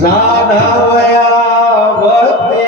साधावया भक्ती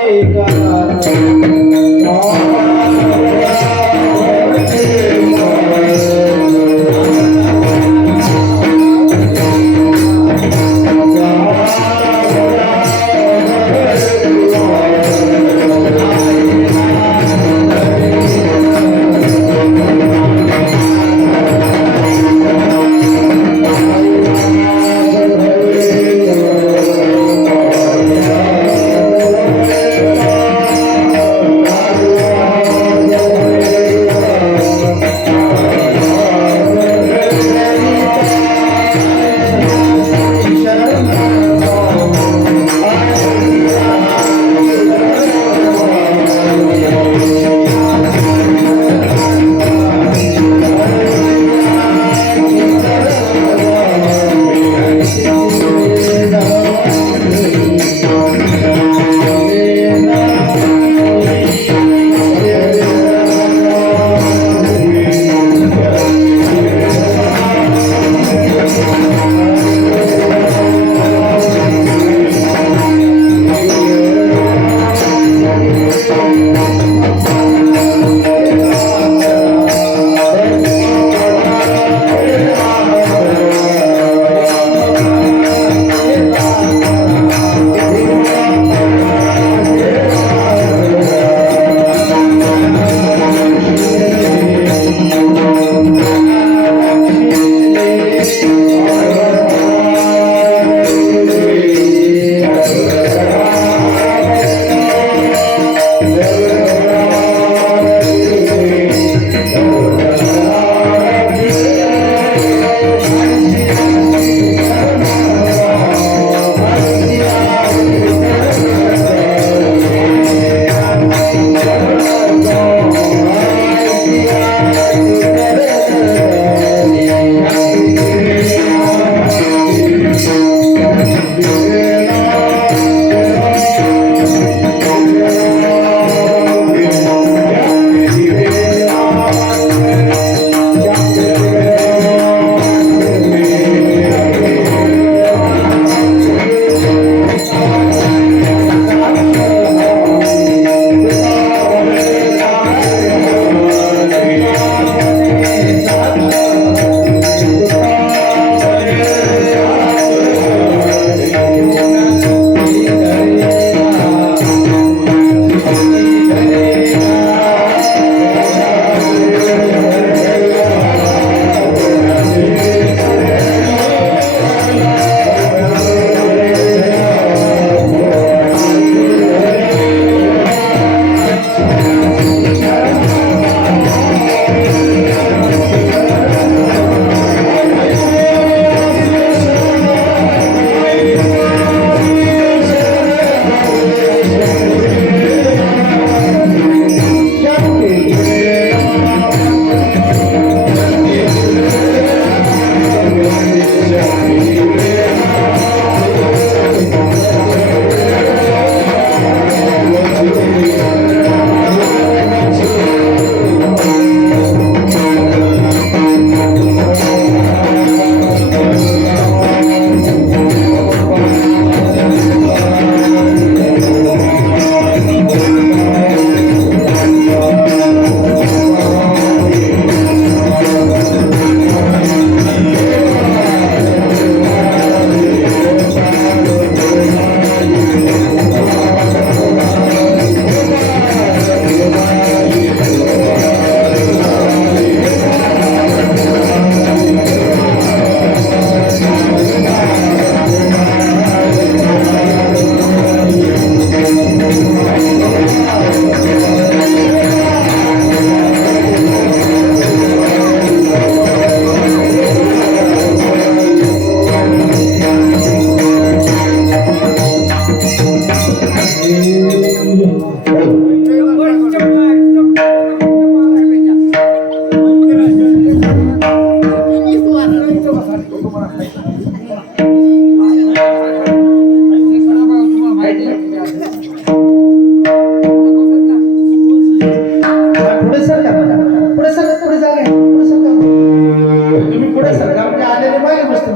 पुढे सरकार आलेले पाहिजे मस्त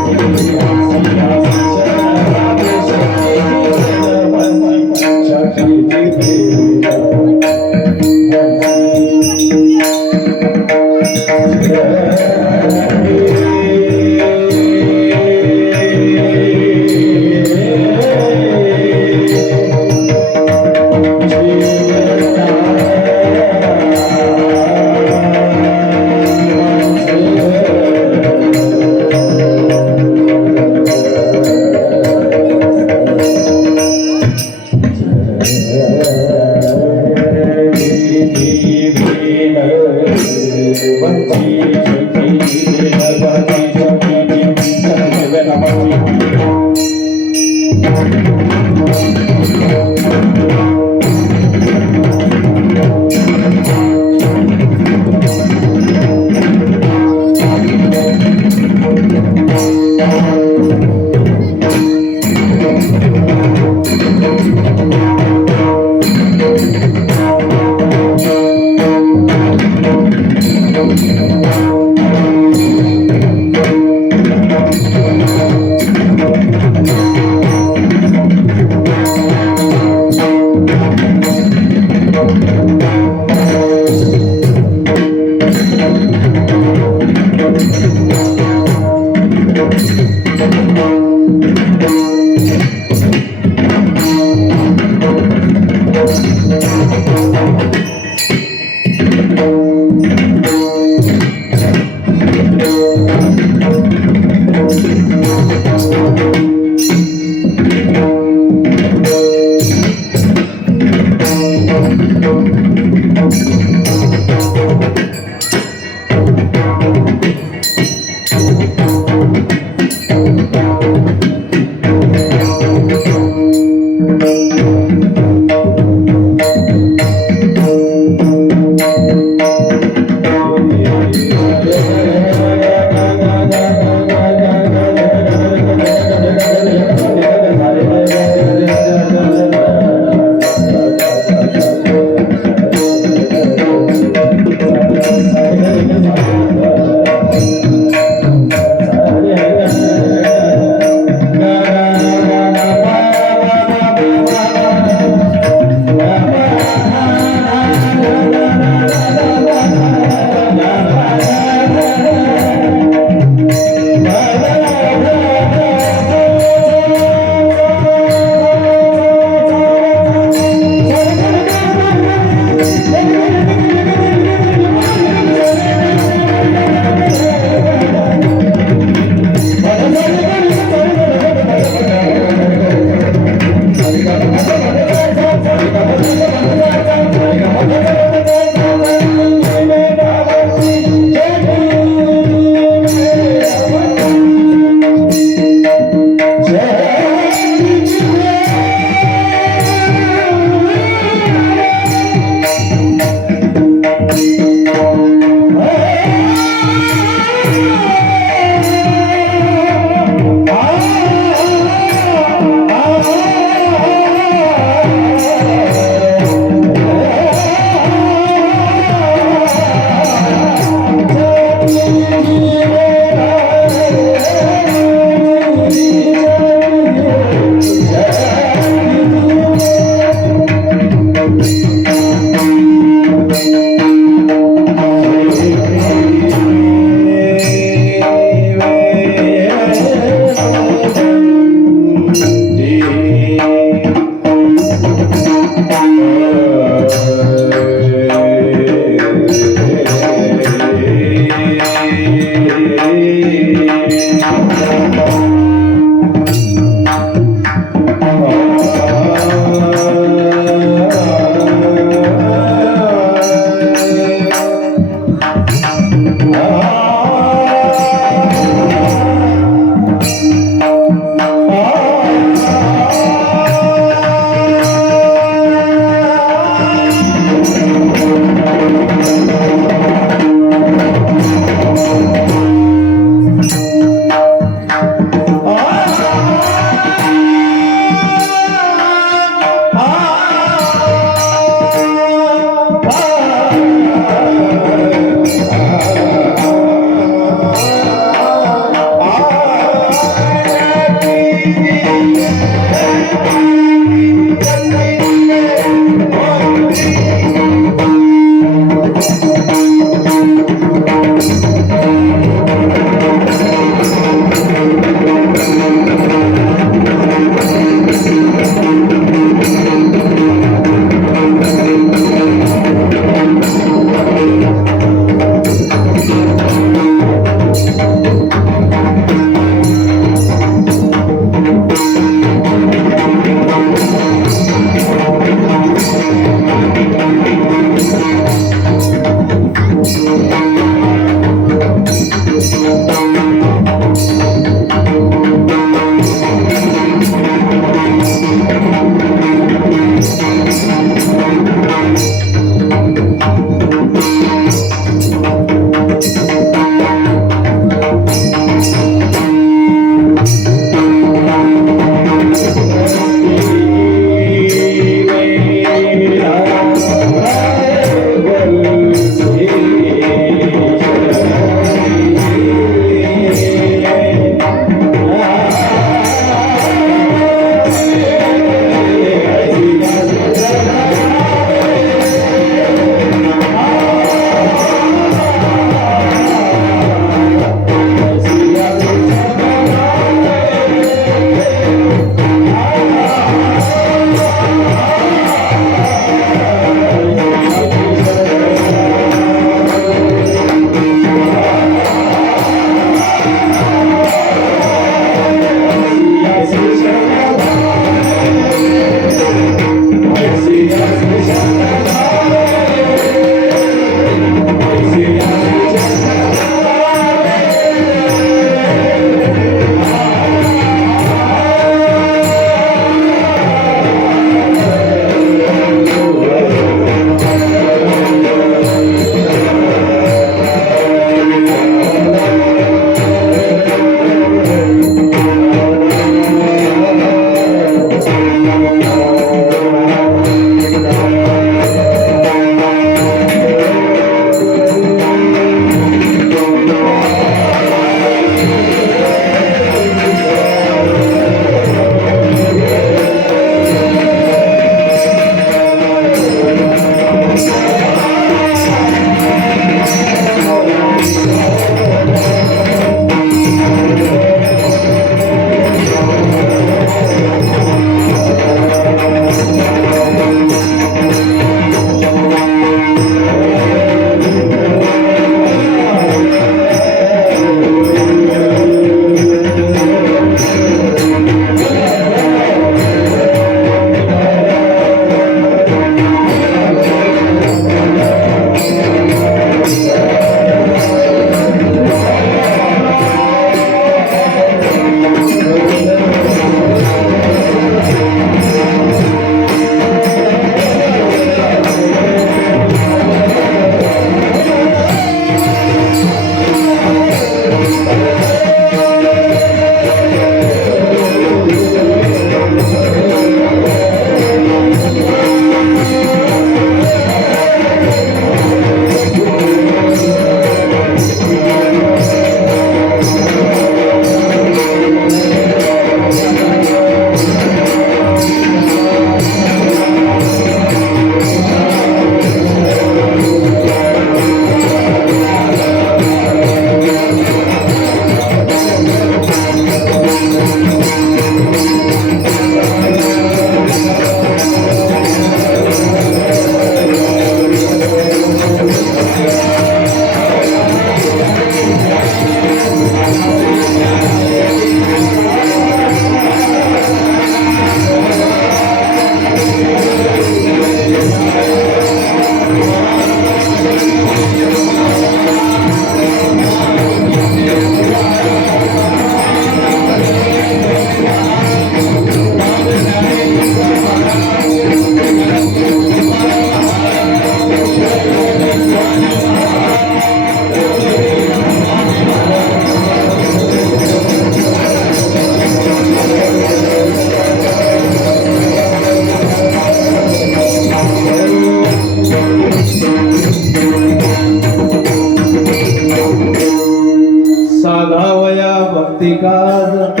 काज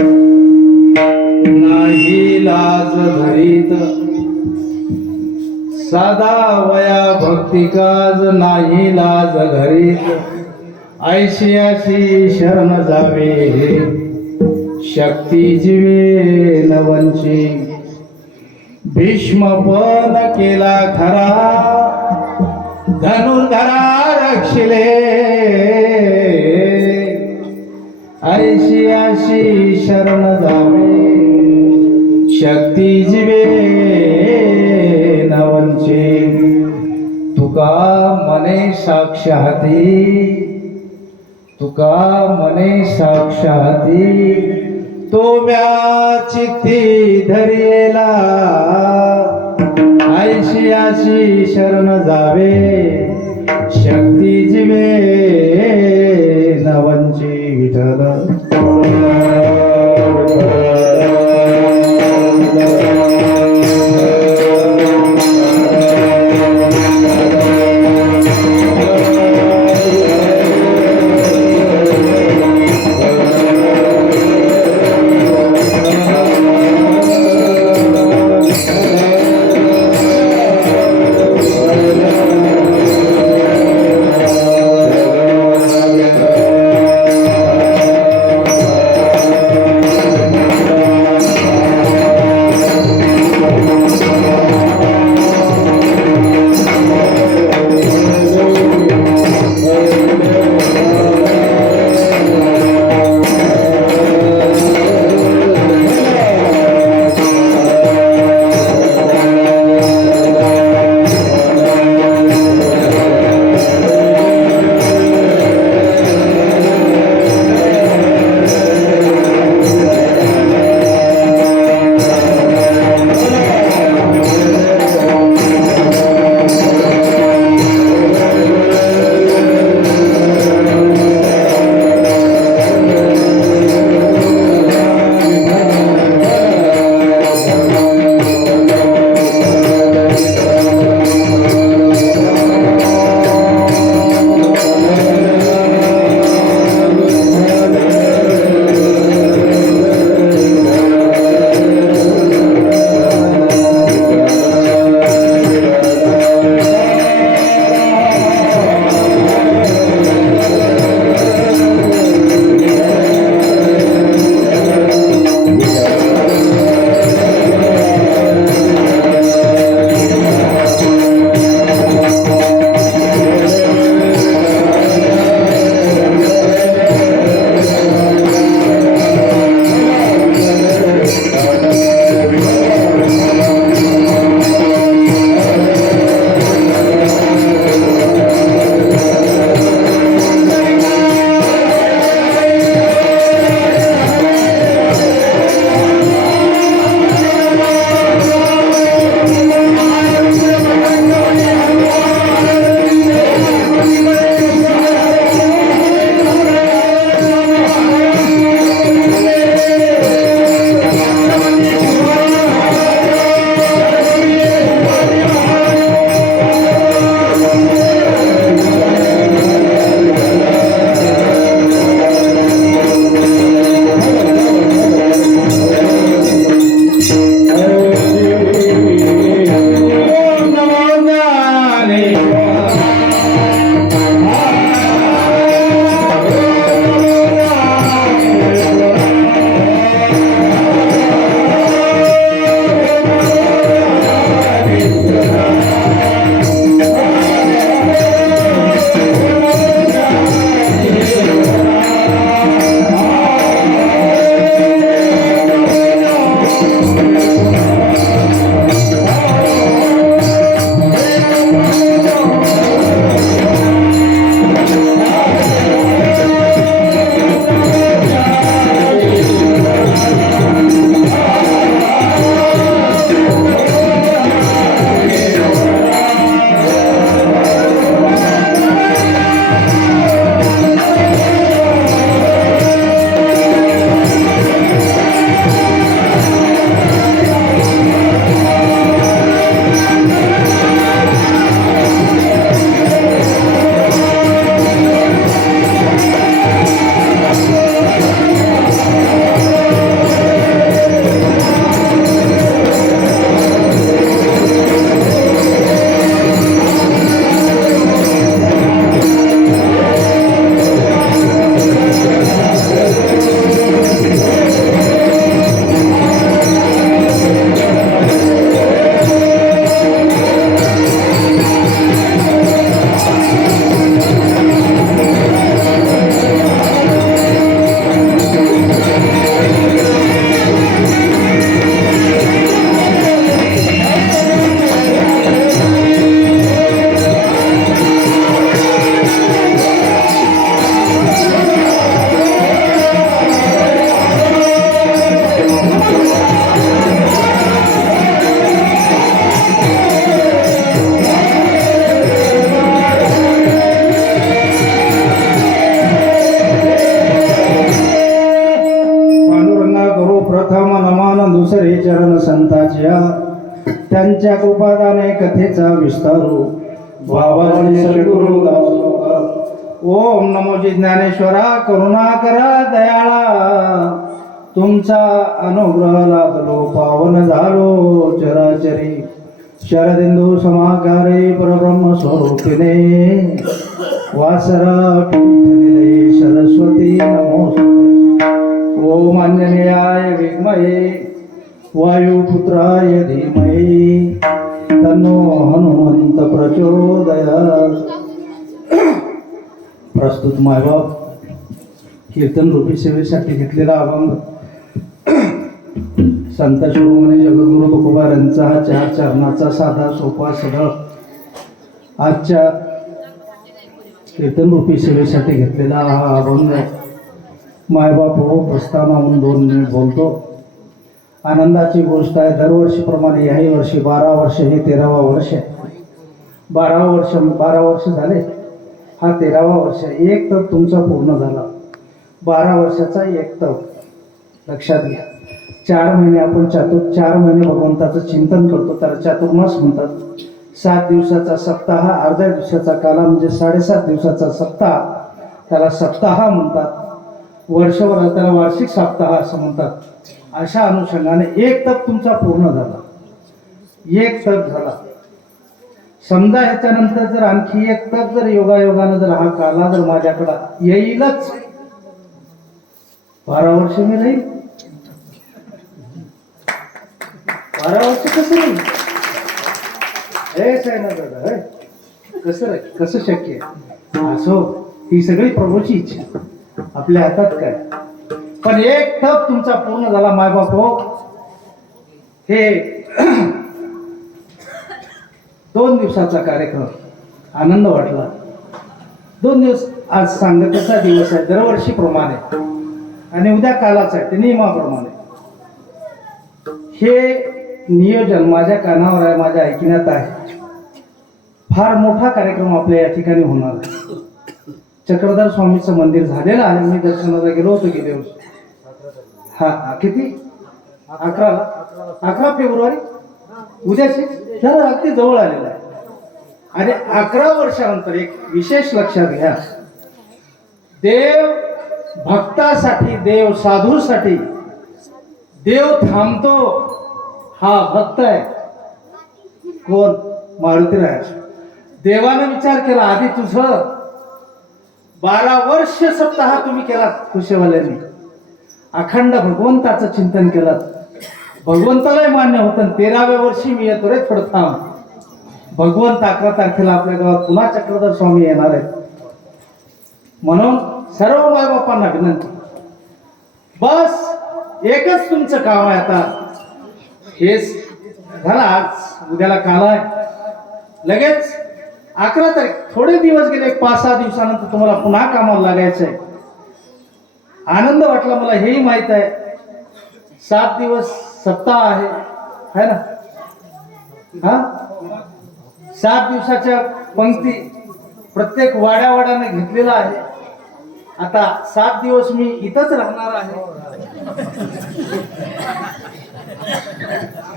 नाही लाज धरीत साधा वया भक्ती काज नाही लाज धरीत ऐशी अशी शरण जावे शक्ती जीवे नवंची भीष्म पण केला खरा धनुर्धरा रक्षिले ऐशी अशी शरण जावे शक्ती जीवे नवंची तुका मने साक्षाती तुका मने साक्षाती तो म्या चित्ती धरियेला ऐशी अशी शरण जावे शक्ती जीवे नवंची विठ्ठल दुसरे चरण संताच्या त्यांच्या कृपादाने कथेचा विस्तारू बाबाजी सद्गुरु दासोबा। ओम नमो जी ज्ञानेश्वरा करुणा करा दयाळा, तुमचा अनुग्रह लाभलो पावन झालो चराचरी। शरदिंदू समाकारे परब्रह्म स्वरूपिणे वासरा पीठले सरस्वती नमोस्तुते। ओम अंजनेयाय विद्महे वायुपुत्राय धीमहि तन्नो हनुमंत प्रचोदयात्। प्रस्तुत मायबाप कीर्तन रूपी सेवेसाठी घेतलेला अभंग संत शिरोमणी जगद्गुरु तुकोबा यांचा हा 4 चरणाचा साधा सोपा सरळ आजच्या कीर्तन रूपी सेवेसाठी घेतलेला हा अभंग मायबाप हो प्रस्थाना म्हणून 2 मिनिट बोलतो। आनंदाची गोष्ट आहे, दरवर्षीप्रमाणे याही वर्षी 12 वर्ष हे 13वा वर्ष आहे। 12 वर्ष झाले, हा 13वा वर्ष आहे। एक तप तुमचा पूर्ण झाला, 12 वर्षाचा एक तप लक्षात घ्या। 4 महिने आपण 4 महिने भगवंताचं चिंतन करतो, त्याला चातुर्मास म्हणतात। 7 दिवसाचा सप्ताह, अर्ध्या दिवसाचा काला म्हणजे 7.5 दिवसाचा सप्ताह, त्याला सप्ताह म्हणतात। वर्षभर त्याला वार्षिक सप्ताह असं म्हणतात। अशा अनुषंगाने एक तप तुमचा पूर्ण झाला, एक तप झाला। समजा ह्याच्यानंतर जर आणखी एक तप जर योगायोगानं जर हा काला जर माझ्याकडं येईलच, 12 वर्ष मी राहील। 12 वर्ष कसं राहील हे सायना दादा, कसं कसं शक्य आहे? असो, ही सगळी प्रभूची इच्छा, आपल्या हातात काय। पण एक तप तुमचा पूर्ण झाला मायबाप हो। हे 2 दिवसाचा कार्यक्रम, आनंद वाटला। 2 दिवस, आज सांगतेचा दिवस आहे दरवर्षीप्रमाणे, आणि उद्या कालाच आहे ते नियमाप्रमाणे। हे नियोजन माझ्या कानावर आहे, माझ्या ऐकण्यात आहे। फार मोठा कार्यक्रम आपल्या या ठिकाणी होणार आहे। चक्रधर स्वामीचं मंदिर झालेलं आहे, मी दर्शनाला गेलो होतो गेले वर्षी। हा किती 11 फेब्रुवारी उद्याचे, त्याला अगदी जवळ आलेला आहे। आणि 11 वर्षानंतर एक विशेष लक्षात घ्या, देव भक्तासाठी, देव साधूसाठी देव थांबतो, हा भक्त आहे। कोण? मारुतीराय। देवानं विचार केला, आधी तुझं 12 वर्ष सप्ताह तुम्ही केलात खुशेवाल्यांनी, अखंड भगवंताचं चिंतन केलं, भगवंतालाही मान्य होतं। 13व्या वर्षी मी येतो रे, थोडं थांब। भगवंत 11 तारखेला आपल्या गावात पुन्हा चक्रधर स्वामी येणार आहेत। म्हणून सर्व मायबापांना विनंती, बस एकच तुमचं काम आहे आता। हेच झालं, आज उद्याला काल आहे, लगेच 11 तारीख, थोडे दिवस गेले, 5-6 दिवसानंतर तुम्हाला पुन्हा कामाला लागायचंय। आनंद वाटला मला, हेही माहित आहे 7 दिवस सप्ताह आहे ना। हा 7 दिवसाच्या पंक्ती प्रत्येक वाड्यावाड्याने घेतलेला आहे। आता 7 दिवस मी इथंच राहणार आहे,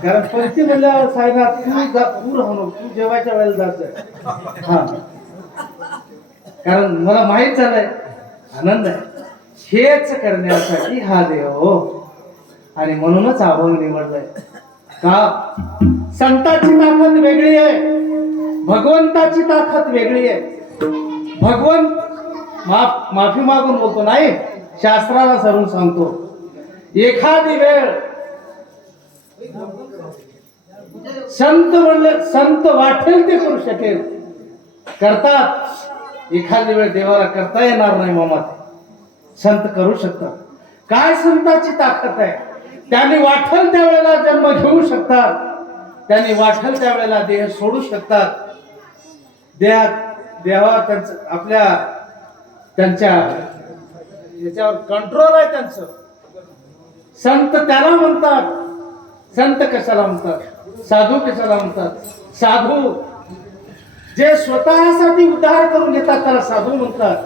कारण पंक्ती म्हणल्यावर साहेब तू राहू नको, तू जेवायच्या वेळेला जायचं। हा, कारण मला माहित झालंय, आनंद आहे हेच करण्यासाठी हा देव हो। आणि म्हणूनच अभंग निवडलाय का, संतांची ताकद वेगळी आहे, भगवंताची ताकद वेगळी आहे। भगवंत माफी मागून बोलतो नाही, शास्त्राला सरून सांगतो। एखादी वेळ संत म्हणले, संत वाटेल ते करू शकेल, करतात। एखादी वेळ देवाला करता येणार नाही मामा, संत करू शकतात। काय संताची ताकद आहे, त्यांनी वाटेल त्यावेळेला जन्म घेऊ शकतात, त्यांनी वाटेल त्यावेळेला देह सोडू शकतात। देवा त्यांचं आपल्या त्यांच्या याच्यावर कंट्रोल आहे त्यांचं। संत त्याला म्हणतात, संत कशाला म्हणतात, साधू कशाला म्हणतात? साधू जे स्वतःसाठी उद्धार करून घेतात त्याला साधू म्हणतात।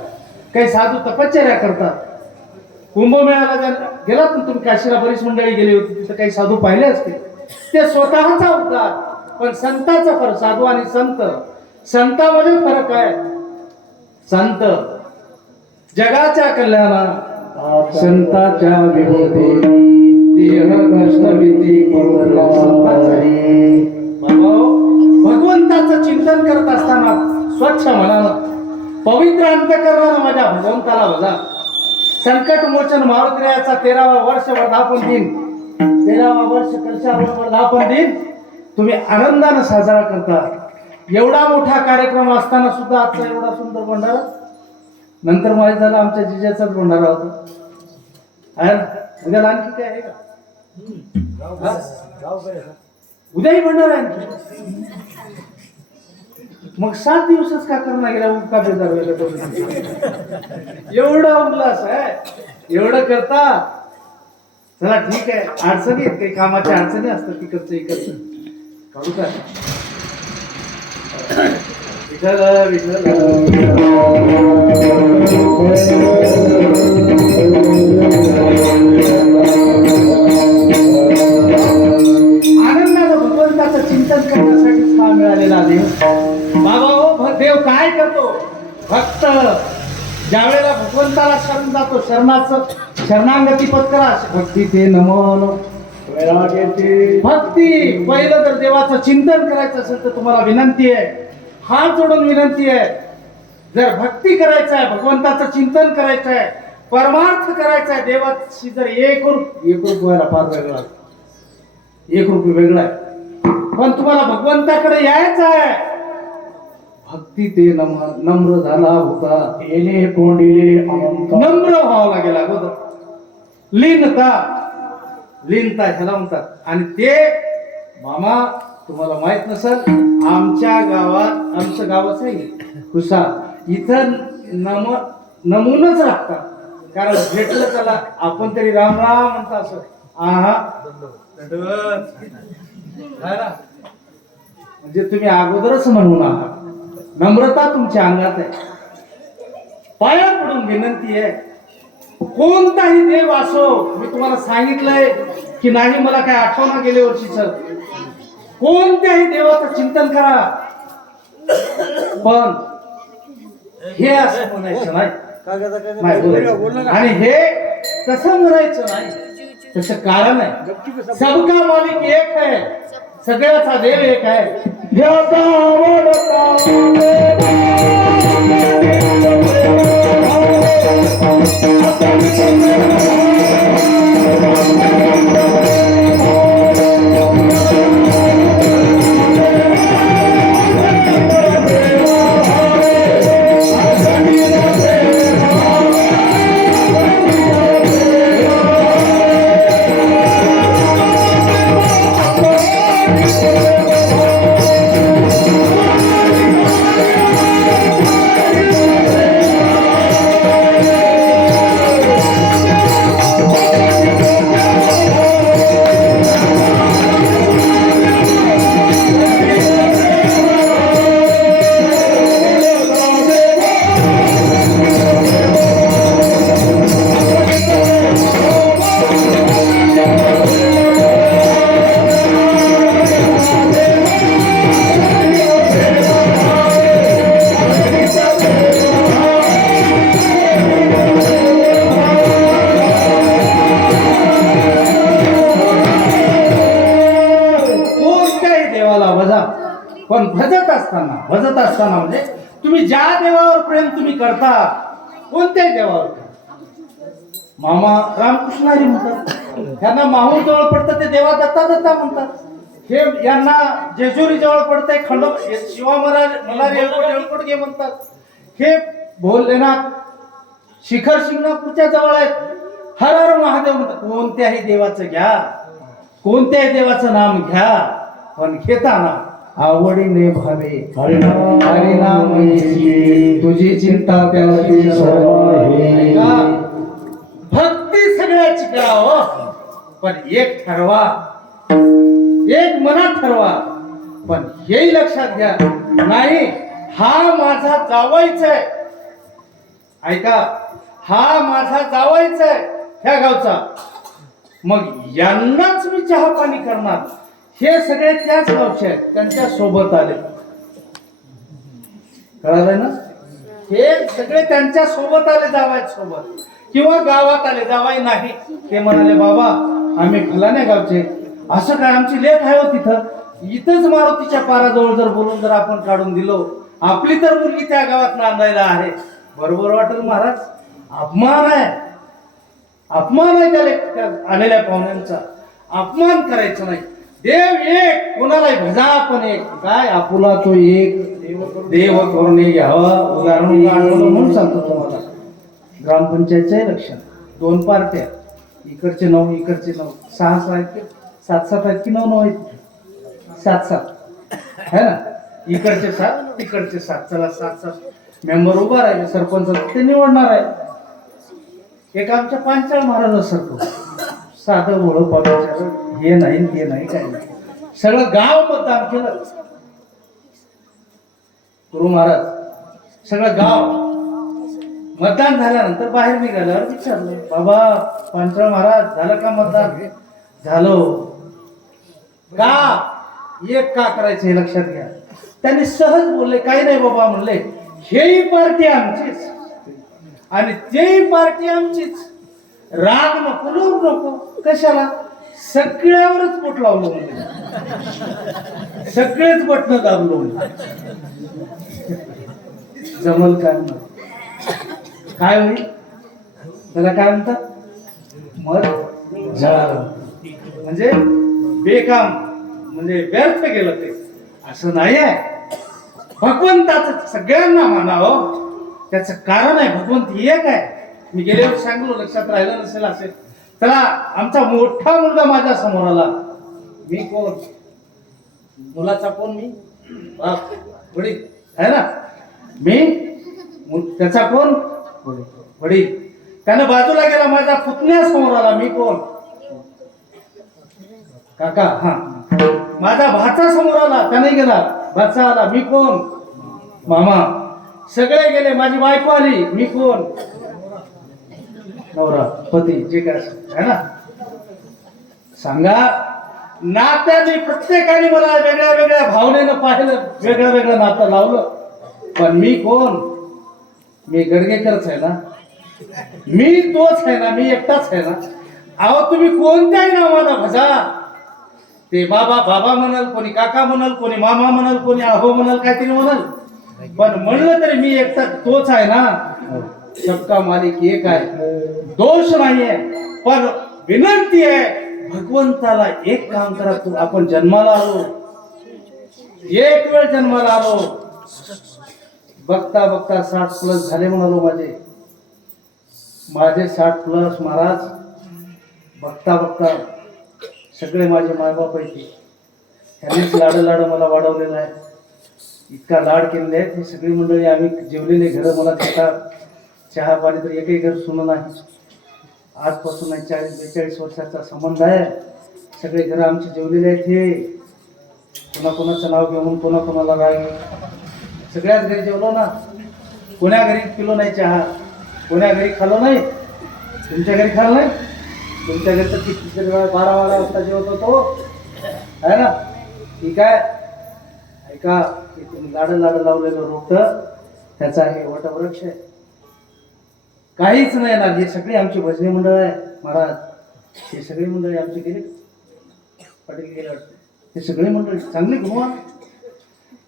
काही साधू तपश्चर्या करतात, कुंभमेळ्याला गेलात ना तुम्ही काशीला, बरीच मंडळी गेली होती, तिथं काही साधू पाहिले असते. ते स्वतःचा उद्धार, पण संतांचा फरक. साधू आणि संत, संतांमध्ये फरक आहे. संत जगाच्या कल्याणा, संताच्या विभूती देह कष्टविधी भगवंताचं चिंतन करत असताना स्वच्छ मनानं पवित्र अंतःकरणानं माझ्या भगवंताला बघा. संकट मोचन मारुतीरायाचा 13वा वर्ष वर्धापन दिन, 13वा वर्ष कलशारोहण वर्धापन दिन तुम्ही आनंदानं साजरा करता. एवढा मोठा कार्यक्रम असताना सुद्धा आजचा एवढा सुंदर भंडारा. नंतर माहित झालं आमच्या जिजाचाच भंडारा होता. उद्याला आणखी काय आहे का? उद्याही भंडारा आहे आणखी. मग 7 दिवसच का करणार गेला? उठका बेजार एवढा उल्हास आहे, एवढं करता. चला ठीक आहे, अडचणी आहेत, काही कामाच्या अडचणी असतात, तिकडचं इकडचं करू का? विठ्ठल विठ्ठल आनंदानं भगवंताचं चिंतन करण्यासाठी काळ मिळालेला देव. बाबा हो, देव काय करतो? भक्त ज्यावेळेला भगवंताला शरण जातो, शरणाचं शरणागती पत्करा. भक्ती ते नमन भक्ती. पहिलं जर देवाचं चिंतन करायचं असेल तर तुम्हाला विनंती आहे, हात जोडून विनंती आहे. जर भक्ती करायचं आहे, भगवंताचं चिंतन करायचं आहे, परमार्थ करायचा आहे, देवाशी जर एक रुपये व्हायला फार वेगळा, 1 रुपये वेगळा आहे. पण तुम्हाला भगवंताकडे यायचं आहे. भक्ती ते नम्र झाला होता, येणे कोंडिले नम्र व्हावं लागेल अगोदर. लीनता ह्याला म्हणतात. आणि ते मामा तुम्हाला माहित नसेल, आमच्या गावात, आमचं गावच आहे कुसा, इथं नमूनच राहतात. कारण भेटलं त्याला आपण तरी राम राम म्हणता असं. म्हणजे तुम्ही अगोदरच म्हणून आहात. नम्रता तुमच्या अंगात आहे. पाया पडून विनंती आहे, कोणताही देव असो, मी तुम्हाला सांगितलंय की नाही, मला काय आठवणं गेल्या वर्षीच, कोणत्याही देवाचं चिंतन करा, पण हे असं म्हणायचं नाही. आणि हे तसं म्हणायचं नाही. तसं कारण आहे, सबका मालिक एक है, सगळ्याचा देव एक आहे. पण भजत असताना म्हणजे तुम्ही ज्या देवावर प्रेम तुम्ही करता, कोणत्याही देवावर, मामा रामकृष्ण हरी म्हणतात, त्यांना माहूर जवळ पडतं ते देवा दत्ता म्हणतात. हे यांना जेजुरी जवळ पडतंय, शिवा मलारी एळकोट घे म्हणतात. हे भोलेनाथ शिखर शिंगणापूरच्या जवळ आहेत, हर हर महादेव म्हणतात. कोणत्याही देवाचं घ्या, कोणत्याही देवाचं नाम घ्या, पण घेताना आवडीने भावे हरिनाम तुझी चिंता त्याची भक्ती सगळ्याची करा हो, पण एक ठरवा, एक मनात ठरवा. पण हेही लक्षात घ्या, नाही हा माझा जावायचा आहे, ऐका, हा माझा जावायचा आहे, ह्या गावचा, मग यांनाच मी चहा पाणी करणार. हे सगळे त्याच गावचे आहेत, त्यांच्या सोबत आले. कळालंय ना? हे सगळे त्यांच्या सोबत आले, जावाय सोबत किंवा गावात आले, जावाय नाही. ते म्हणाले बाबा आम्ही फलाण्या गावचे, असं काय आमची लेख आहे हो तिथं, इथंच मारुतीच्या पाराजवळ जर बोलून जर आपण काढून दिलो, आपली तर मुलगी त्या गावात नांदायला आहे. बरोबर वाटेल महाराज? अपमान आहे, अपमान आहे त्या आलेल्या पाहुण्यांचा. अपमान करायचं नाही. देव एक, कोणालाही भजा पण एक. काय आपुला तो एक देव करून घ्यावा. उदाहरण म्हणून सांगतो तुम्हाला. ग्रामपंचायतचे लक्षण 2 पार्ट्या, इकडचे 9 इकडचे 9, 6 आहेत की 7 आहेत की 9 आहेत? 7 है ना. इकडचे 7 तिकडचे 7. चला 7 मेंबर उभा राहिले. सरपंच ते निवडणार आहे. एक आमच्या पांचाळ महाराजासारखं साधं भोळं पाण्याच्या हे नाही काय नाही, सगळं गाव मतदान केलं. गुरु महाराज सगळं गाव मतदान झाल्यानंतर बाहेर निघाल्यावर विचारलं, बाबा पांचाळ महाराज झालं का मतदान? झालं. का एक का करायचं हे लक्षात घ्या. त्यांनी सहज बोलले, काही नाही बाबा म्हणले, हेही पार्टी आमचीच आणि तेही पार्टी आमचीच. राग नको, लोभ नको. कशाला? सगळ्यावरच बोट लावलं म्हणजे, सगळेच बटन दाबलो. जमल काय होईल त्याला? काय म्हणतात? मत जळालं म्हणजे बेकाम, म्हणजे व्यर्थ गेलं ते. असं नाही आहे. भगवंताचं सगळ्यांना मानावं, त्याचं कारण आहे. भगवंत एक आहे. मी गेल्या वर्षी सांगलो, लक्षात राहिलं नसेल असेल. चला आमचा मोठा मुलगा माझ्या समोर आला. मी कोण? मुलाचा कोण? मी बाप वडील आहे ना. मी त्याचा कोण? वडील. त्यानं बाजूला गेला, माझा पुतण्या समोर आला. मी कोण? काका. हा. माझा भाचा समोर आला, त्याने गेला. भाचा आला. मी कोण? मामा. सगळे गेले. माझी बायको आली. मी कोण? नवरा, पती, जे काय आहे ना. सांगा, नात्याने प्रत्येकाने मला वेगळ्या वेगळ्या भावनेनं पाहिलं, वेगळं वेगळं नातं लावलं. पण मी कोण? मी गडगेकरच आहे ना. मी तोच आहे ना. मी एकटाच आहे ना. अहो तुम्ही कोणत्याही नावाला भजा. ते बाबा बाबा म्हणाल, कोणी काका म्हणाल, कोणी मामा म्हणाल, कोणी आहो म्हणाल, काहीतरी म्हणाल, पण म्हणलं तरी मी एकटा तोच आहे ना. सबका मालिक एक आहे. दोष नाहीये, पण विनंती आहे भगवंताला एक काम करा. तू आपण जन्माला आलो, एक वेळ जन्माला आलो, बघता बघता 60+ झाले म्हणालो. माझे 60+ महाराज. बघता बघता सगळे माझे मायबाप आहेत. त्यांनीच लाड मला वाढवलेला आहे. इतका लाड केलेले आहेत. ही सगळी मंडळी आम्ही जेवलेले घर मला देतात. चहा पाणी तर एकही घर सुन नाही. आजपासून 40-42 वर्षाचा संबंध आहे. सगळे घर आमचे जेवलेले आहेत. हे कोणाकोणाचं नाव घेऊन कोणाकोणाला राग, सगळ्याच घरी जेवलो ना. कोण्या घरी पिलो नाही चहा, कोण्या घरी खालो नाही. तुमच्या घरी खाल्लं नाही? तुमच्या घरी तर किती 12 वाजता जेवत होतो आहे ना. ठीक आहे. ऐका, तुम्ही लाड लावलेलं रोपट, त्याचा हे वटवृक्ष आहे. काहीच नाही ना. हे सगळी आमची भजनी मंडळ आहे महाराज. हे सगळी मंडळी आमची गेली पाटील गेले वाटते. हे सगळी मंडळी चांगली गुणवा.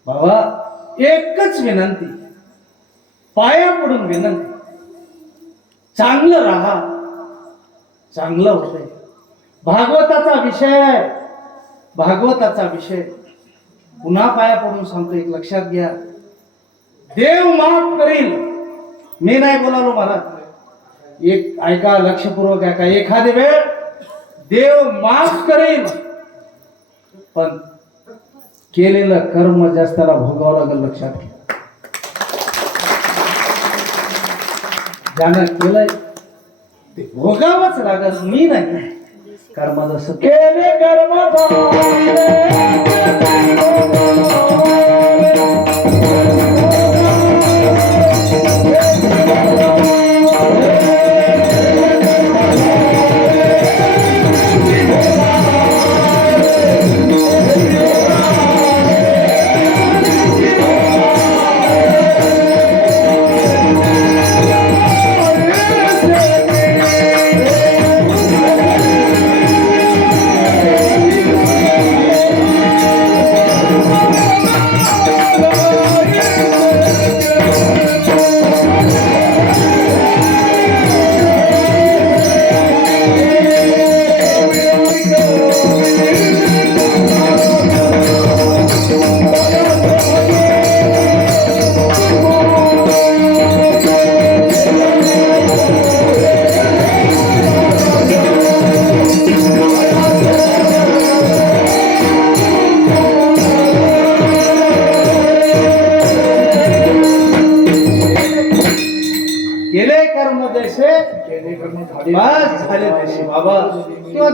बाबा एकच विनंती, पाया पडून विनंती, चांगलं राहा, चांगलं होतंय. भागवताचा विषय आहे, भागवताचा विषय. पुन्हा पाया पडून सांगतो, एक लक्षात घ्या. देव माफ करील. मी नाही बोलालो महाराज. एक ऐका, लक्षपूर्वक ऐका. एखादी वेळ देव माफ करेल, पण केलेलं कर्म जास्त त्याला भोगावं लागेल. लक्षात घ्या. ज्यानं केलंय ते भोगावंच लागेल. मी नाही. कर्म जसं केले कर्म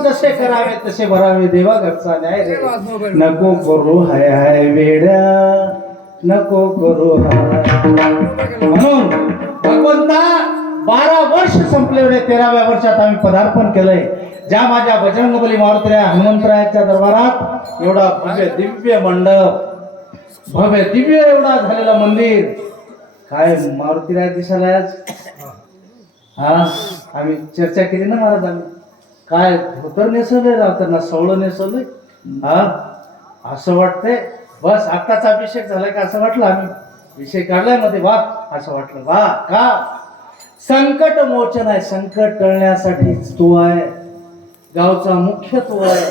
जसे करावे तसे भरावे देवा घरचा न्याय रे. नको करू हाय हाय वेड्या, नको करू हाय. म्हणून भगवंता 12 वर्ष संपले होते. 13व्या वर्षात आम्ही पदार्पण केलंय. ज्या माझ्या बजरंगबली मारुतीराया हनुमंतरायाच्या दरबारात एवढा भव्य दिव्य मंडप, भव्य दिव्य एवढा झालेला मंदिर, काय मारुतीराया दिसायला आज. हा आम्ही चर्चा केली ना महाराजांनी, काय धोतर नेसवलंय रावताना, सवळं नेसवलंय. हा असं वाटतंय बस आत्ताचा अभिषेक झालाय का असं वाटलं. आम्ही विषय काढलाय मध्ये वा असं वाटलं. वा का संकट मोचन आहे, संकट टळण्यासाठीच तो आहे. गावचा मुख्य तो आहे,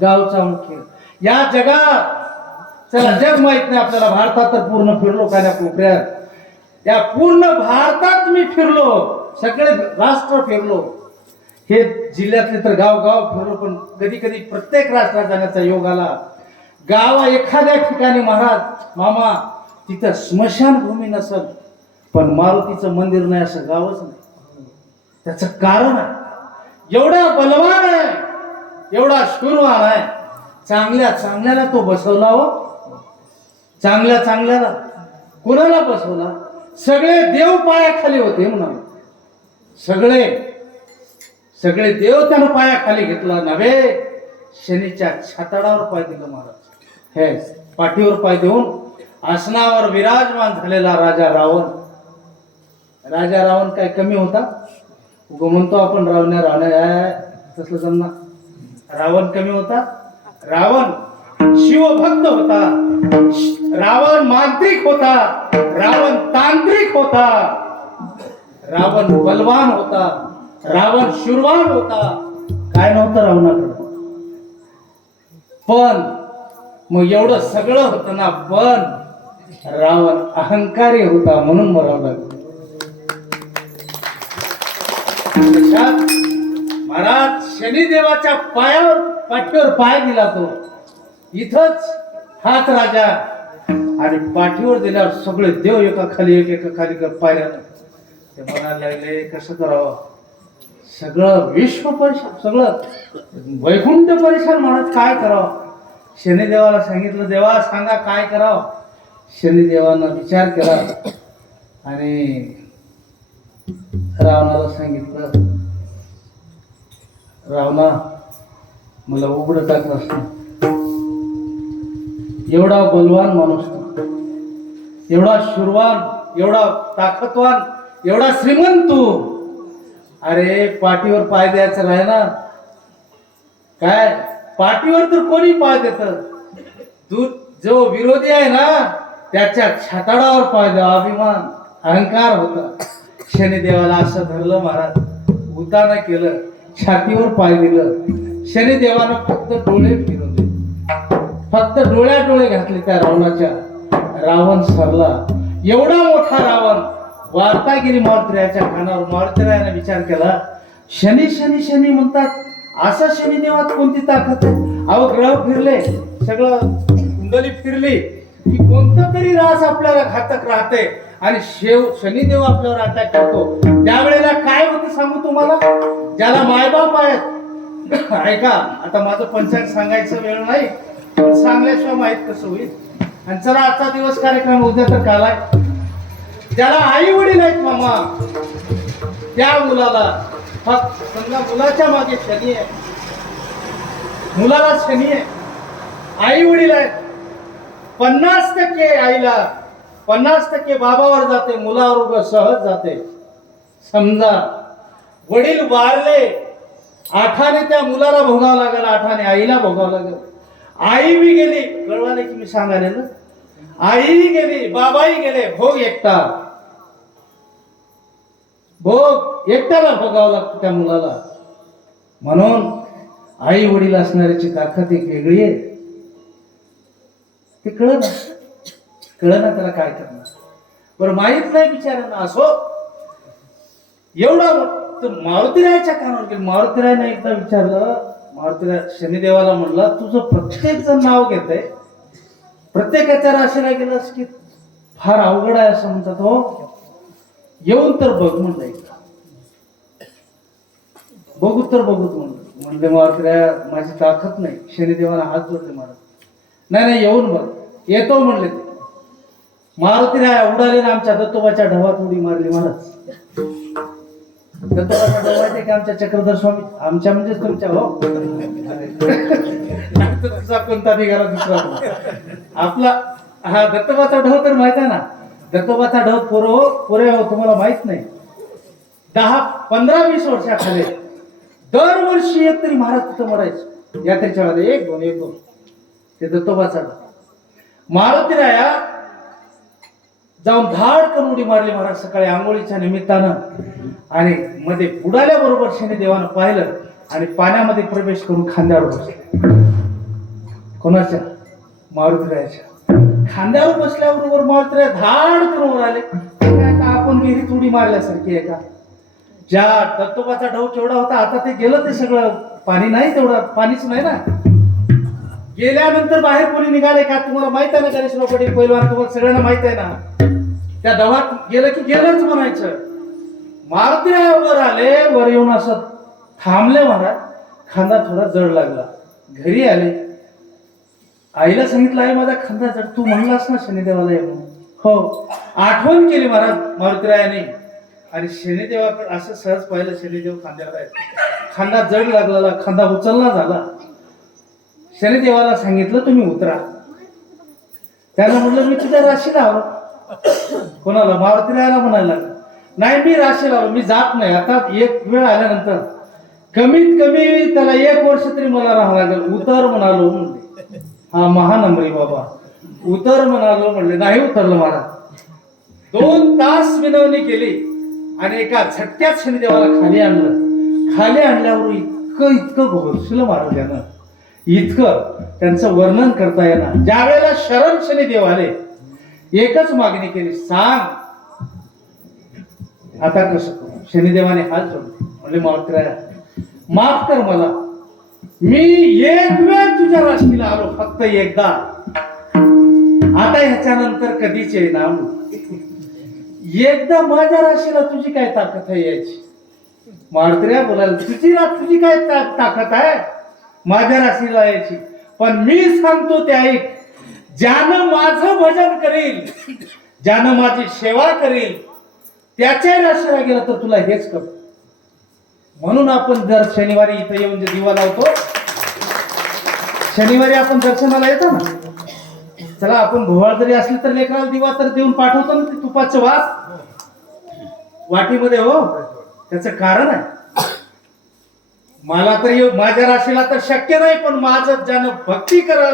गावचा मुख्य. या जगात चला जग माहित नाही आपल्याला, भारतात तर पूर्ण फिरलो काय कोपऱ्यात, त्या पूर्ण भारतात मी फिरलो, सगळे राष्ट्र फिरलो, हे जिल्ह्यातले तर गाव गाव फिरलो. पण कधी कधी प्रत्येक राष्ट्रात जाण्याचा योग आला. गाव एखाद्या ठिकाणी महाराज मामा तिथं स्मशानभूमी नसल पण मारुतीचं मंदिर नाही असं गावच नाही. त्याचं कारण आहे एवढा बलवान आहे, एवढा शूरवान आहे. चांगल्या चांगल्याला तो बसवला हो, चांगल्या चांगल्याला. कोणाला बसवला? सगळे देव पायाखाली होते म्हणा, सगळे सगळे देव त्यानं पायाखाली घेतला नव्हे. शनीच्या छाताडावर पाय दिलं महाराज, हे पाठीवर पाय देऊन आसनावर विराजमान झालेला राजा रावण. राजा रावण काय कमी होता? म्हणतो आपण रावण्या तसलं जमना. रावण कमी होता? रावण शिवभक्त होता, रावण मांत्रिक होता, रावण तांत्रिक होता, रावण बलवान होता, रावण शूरवान होता. काय नव्हतं रावणाकडे? पण मग एवढं सगळं होतं ना, पण रावण अहंकारी होता म्हणून मरावं लागलं. महाराज शनिदेवाच्या पायावर पाठीवर पाय दिला तो, इथंच हात राजा, आणि पाठीवर दिल्यावर सगळे देव एका खाली एका खाली पायऱ्यानं. ते म्हणायला लागले कसं करावं, सगळं विश्व परेशान, सगळं वैकुंठ परेशान. महाराज काय करावं? शनिदेवाला सांगितलं, देवा सांगा काय करावं. शनिदेवानं विचार केला आणि रावणाला सांगितलं, रावणा मला उघड टाकलं असतं. एवढा बलवान माणूस तू, एवढा शूरवान, एवढा ताकदवान, एवढा श्रीमंत तू, अरे पाठीवर पाय द्यायचं राहे ना. काय पाठीवर तर कोणी पाय देत? जो विरोधी आहे ना त्याच्या छाताडावर पाय द्या. अभिमान अहंकार होता. शनिदेवाला असं धरलं महाराज, उताना केलं, छातीवर पाय दिलं. शनिदेवानं फक्त डोळे फिरवले, फक्त डोळ्या डोळे घातले त्या रावणाच्या. रावण सरला. एवढा मोठा रावण वार्ता गेली मारुतीरायाच्या कानावर. मारुतीरायाने विचार केला, शनी शनी शनी म्हणतात, असा शनिदेवात कोणती ताकद आहे? अहो ग्रह फिरले, सगळं कुंडली फिरली की कोणता तरी रास आपल्याला घातक राहते आणि शनिदेव आपल्यावर अटॅक करतो. त्यावेळेला काय होतं सांगू तुम्हाला? ज्याला मायबाप आहेत, ऐका आता माझं पंचांग सांगायचं वेळ नाही, पण सांगल्याशिवाय माहित कसं होईल. आणि चला आजचा दिवस कार्यक्रम उद्या तर काल आहे. ज्याला आई वडील आहेत मामा, त्या मुलाला फक्त समजा मुलाच्या मागे शनी आहे, मुलाला शनी आहे, आई वडील आहेत, 50% आईला, 50% बाबावर जाते, मुलावर सहज जाते. समजा वडील वारले, आठाने त्या मुलाला भोगावं लागेल, आठाने आईला भोगावं लागेल. आई बी गेली, कळवाले की मी सांगायला ना, आई गेली, बाबाही गेले, भोग एकटा, भोग एकट्याला भोगावं लागतं त्या मुलाला. म्हणून आई वडील असणाऱ्याची ताकद एक वेगळी आहे. ते कळ ना त्याला काय करणार, बरं माहित नाही बिचाऱ्यांना. असो एवढा मारुतीरायाच्या कानावर गेलं. मारुतीरायाने एकदा विचारलं, मारुतीराय शनिदेवाला म्हणलं, तुझं प्रत्येक जण नाव घेत आहे, प्रत्येकाच्या राशीला गेलंस की फार अवघड आहे असं म्हणतात. हो येऊन तर बघ म्हणलं, एकदा बघू तर बघूत म्हणलं. म्हणले मारुतीराया माझी ताकद नाही. शनिदेवाला हात जोडले महाराज. नाही नाही येऊन बघ. येतो म्हणले ते. मारुतीराया उडाले ना आमच्या दत्तोबाच्या ढवात उडी मारली महाराज. दत्तोबाचा ढव माहिती की आमच्या चक्रधर स्वामी, आमच्या म्हणजेच तुमच्या हो. तुझा कोणता निघाला दुसरा आपला हा दत्तोबाचा ढव तर माहित आहे ना. दत्तोबाचा ढव पुरे हो तुम्हाला माहित नाही. 10-15-20 वर्षाखाली दरवर्षी एक तरी महाराज तिथं मरायचं यात्रेच्या वेळेला. 1-2 ते दत्तोबाचा ढव. मारुतीराया जाऊन धाड करून उडी मारली महाराज सकाळी आंघोळीच्या निमित्तानं. आणि मध्ये बुडाल्याबरोबर शनिदेवानं पाहिलं आणि पाण्यामध्ये प्रवेश करून खांद्यावर बसले. कोणाच्या? मारुतीरायाच्या खांद्यावर बसल्याबरोबर मारुतीराया धाड करून आले. आपण विहिरीत उडी मारल्यासारखी आहे का? ज्या दत्तोबाचा ढव केवढा होता आता ते गेलं. ते सगळं पाणी नाही, तेवढं पाणीच नाही ना. गेल्यानंतर बाहेर कोणी निघाले का तुम्हाला माहित आहे ना? गणेशराव पाटील पहिलवान तुम्हाला सगळ्यांना माहित आहे ना. त्या ढवात गेलं की गेलंच म्हणायचं. मारुतीराया वर आले. वर येऊन असं थांबले महाराज. खांदा थोडा जड लागला. घरी आले. आईला सांगितलं आहे माझा खांदा जड. तू म्हणलास ना शनिदेवाला ये म्हणून. हो आठवण केली महाराज मारुतीरायाने. आणि शनिदेवाकडे असं सहज पाहिलं. शनिदेव खांद्यावर आहे. खांदा जड लागलेला. खांदा उचलला झाला. शनिदेवाला सांगितलं तुम्ही उतरा. त्यानं म्हणलं मी तुझ्या राशीला आलो. कोणाला? मारुतीरायाला म्हणायला नाही मी राशीला आलो, मी जात नाही. आता एक वेळ आल्यानंतर कमीत कमी त्याला 1 वर्ष तरी मला राहावं लागेल. उतर म्हणालो म्हणले. हा महानंबरी बाबा उतर म्हणालो म्हणले. नाही उतरलं महाराज. 2 तास विनवणी केली आणि एका झटक्यात शनिदेवाला खाली आणलं. खाली आणल्यावर इतकं घोषलं महाराज यानं. इतकं त्यांचं वर्णन करता येणार. ज्या वेळेला शरण शनिदेव आले एकच मागणी केली. सांग आता कसं करू? शनिदेवाने हात जोडले. म्हणजे मारुतीराया माफ कर मला. मी एक वेळ तुझ्या राशीला आलो फक्त एकदा. आता ह्याच्यानंतर कधीच येणार. एकदा माझ्या राशीला तुझी काय ताकद आहे यायची? मारुतीराया बोलायला तुझी काय ताकद आहे माझ्या राशीला यायची? पण मी सांगतो ते ऐक. ज्यानं माझं भजन करेल, ज्यानं माझी सेवा करेल त्याच्या राशीला गेला तर तुला हेच कर. म्हणून आपण दर शनिवारी इथे येऊन जे दिवा लावतो. शनिवारी आपण दर्शनाला येतो ना. चला आपण भोवाळ जरी असली तर लेकराला दिवा तर देऊन पाठवतो ना. ते तुपाचं वास वाटीमध्ये हो. त्याचं कारण आहे. मला तर माझ्या राशीला तर शक्य नाही. पण माझं ज्यानं भक्ती करा